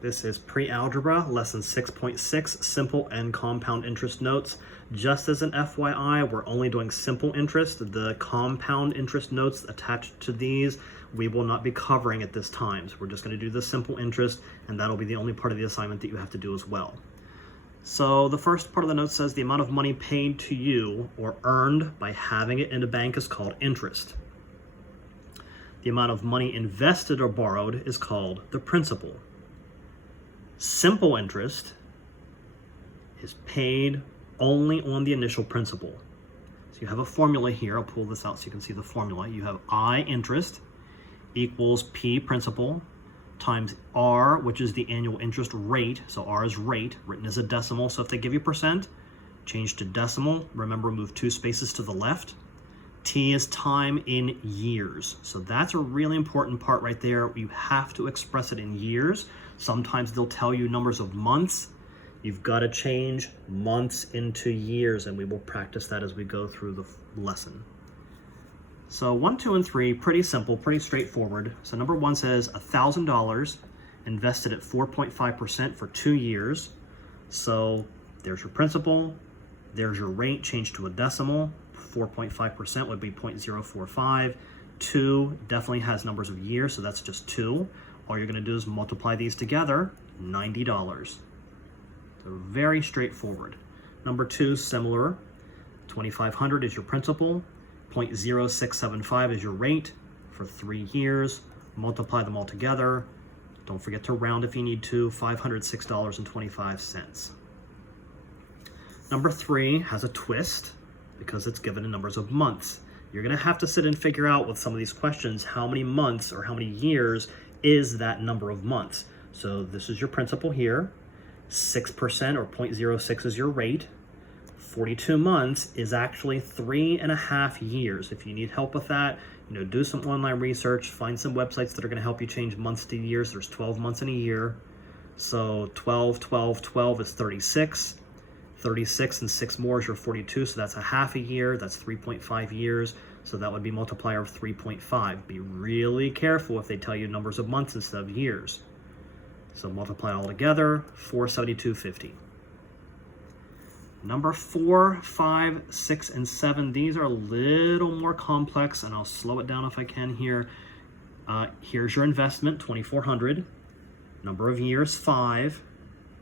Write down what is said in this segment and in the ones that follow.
This is Pre-Algebra, Lesson 6.6, Simple and Compound Interest Notes. Just as an FYI, we're only doing simple interest. The compound interest notes attached to these, we will not be covering at this time. So we're just going to do the simple interest, and that'll be the only part of the assignment that you have to do as well. So the first part of the note says the amount of money paid to you or earned by having it in a bank is called interest. The amount of money invested or borrowed is called the principal. Simple interest is paid only on the initial principal. So you have a formula here. I'll pull this out so you can see the formula. You have I interest equals P principal times R, which is the annual interest rate. So R is rate, written as a decimal. So if they give you percent, change to decimal. Remember, move 2 spaces to the left. T is time in years. So that's a really important part right there. You have to express it in years. Sometimes they'll tell you numbers of months. You've got to change months into years, and we will practice that as we go through the lesson. So 1, 2, and 3, pretty simple, pretty straightforward. So number 1 says $1,000 invested at 4.5% for 2 years. So there's your principal, there's your rate changed to a decimal. 4.5% would be 0.045. 2 definitely has numbers of years, so that's just 2. All you're going to do is multiply these together, $90. So very straightforward. Number 2, similar. 2,500 is your principal. 0.0675 is your rate for 3 years. Multiply them all together. Don't forget to round if you need to. $506.25. Number 3 has a twist because it's given in numbers of months. You're going to have to sit and figure out with some of these questions how many months or how many years is that number of months. So this is your principal here. 6% or 0.06 is your rate. 42 months is actually 3.5 years. If you need help with that, do some online research, find some websites that are going to help you change months to years. There's 12 months in a year. So 12, 12, 12 is 36. 36 and 6 more is your 42, so that's a half a year. That's 3.5 years. So that would be multiplier of 3.5. Be really careful if they tell you numbers of months instead of years. So multiply all together, 472.50. Number 4, 5, 6, and 7. These are a little more complex, and I'll slow it down if I can here. Here's your investment, $2,400. Number of years, 5.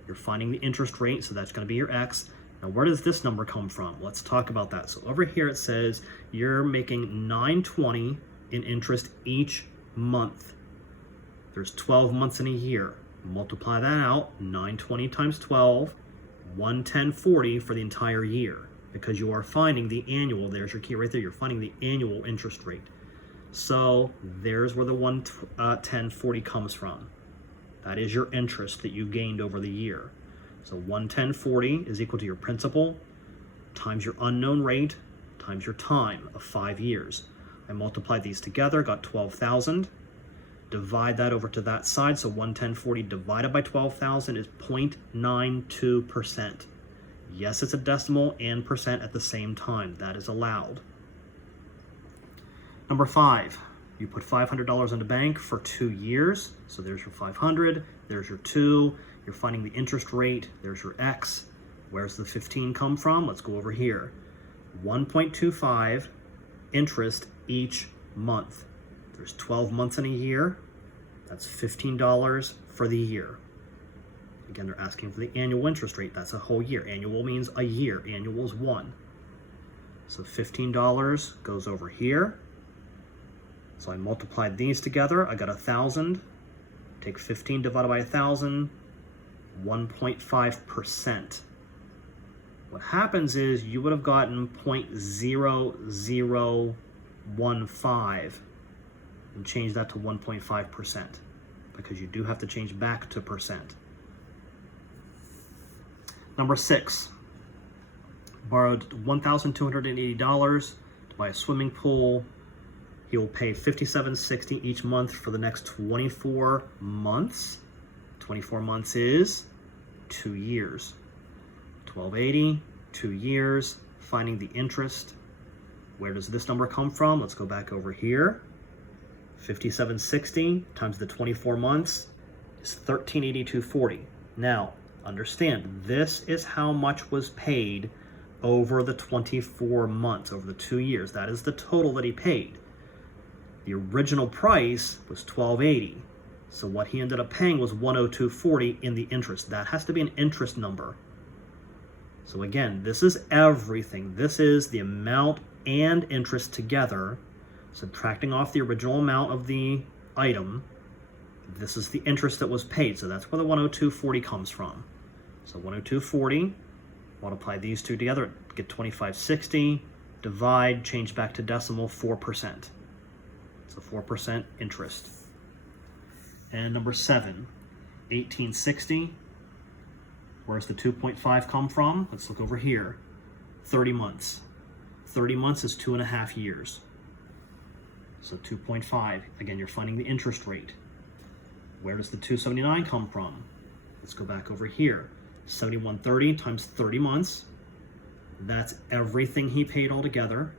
You're finding the interest rate, so that's going to be your X. Now, where does this number come from? Let's talk about that. So over here it says you're making $920 in interest each month. There's 12 months in a year. Multiply that out, 920 times 12, 110.40 for the entire year, because you are finding the annual. There's your key right there. You're finding the annual interest rate. So there's where the 110.40 comes from. That is your interest that you gained over the year. So 110.40 is equal to your principal times your unknown rate times your time of 5 years. I multiplied these together, got 12,000. Divide that over to that side, so 110.40 divided by 12,000 is 0.92%. Yes, it's a decimal and percent at the same time. That is allowed. Number 5. You put $500 in the bank for 2 years. So there's your 500, there's your 2. You're finding the interest rate, there's your X. Where's the 15 come from? Let's go over here. 1.25 interest each month. There's 12 months in a year. That's $15 for the year. Again, they're asking for the annual interest rate. That's a whole year. Annual means a year. Annual is 1. So $15 goes over here. So I multiplied these together. I got 1,000. Take 15 divided by 1,000, 1.5%. What happens is you would have gotten 0.0015 and change that to 1.5%, because you do have to change back to percent. Number 6, borrowed $1,280 to buy a swimming pool. He will pay $57.60 each month for the next 24 months. 24 months is 2 years. $1,280, 2 years, finding the interest. Where does this number come from? Let's go back over here. $57.60 times the 24 months is $1382.40. Now, understand, this is how much was paid over the 24 months, over the 2 years. That is the total that he paid. The original price was $1280. So what he ended up paying was $102.40 in the interest. That has to be an interest number. So again, this is everything. This is the amount and interest together, subtracting off the original amount of the item. This is the interest that was paid. So that's where the $102.40 comes from. So $102.40, multiply these two together, get $25.60, divide, change back to decimal, 4%. So 4% interest. And number 7, 1860. Where's the 2.5 come from? Let's look over here. 30 months. 30 months is 2.5 years. So 2.5. Again, you're finding the interest rate. Where does the 279 come from? Let's go back over here. 7130 times 30 months. That's everything he paid altogether,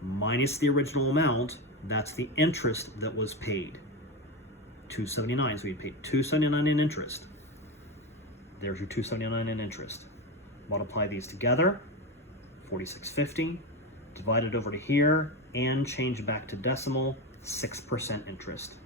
minus the original amount. That's the interest that was paid. 279. So he paid 279 in interest. There's your 279 in interest. Multiply these together, 4650. Divide it over to here and change back to decimal, 6% interest.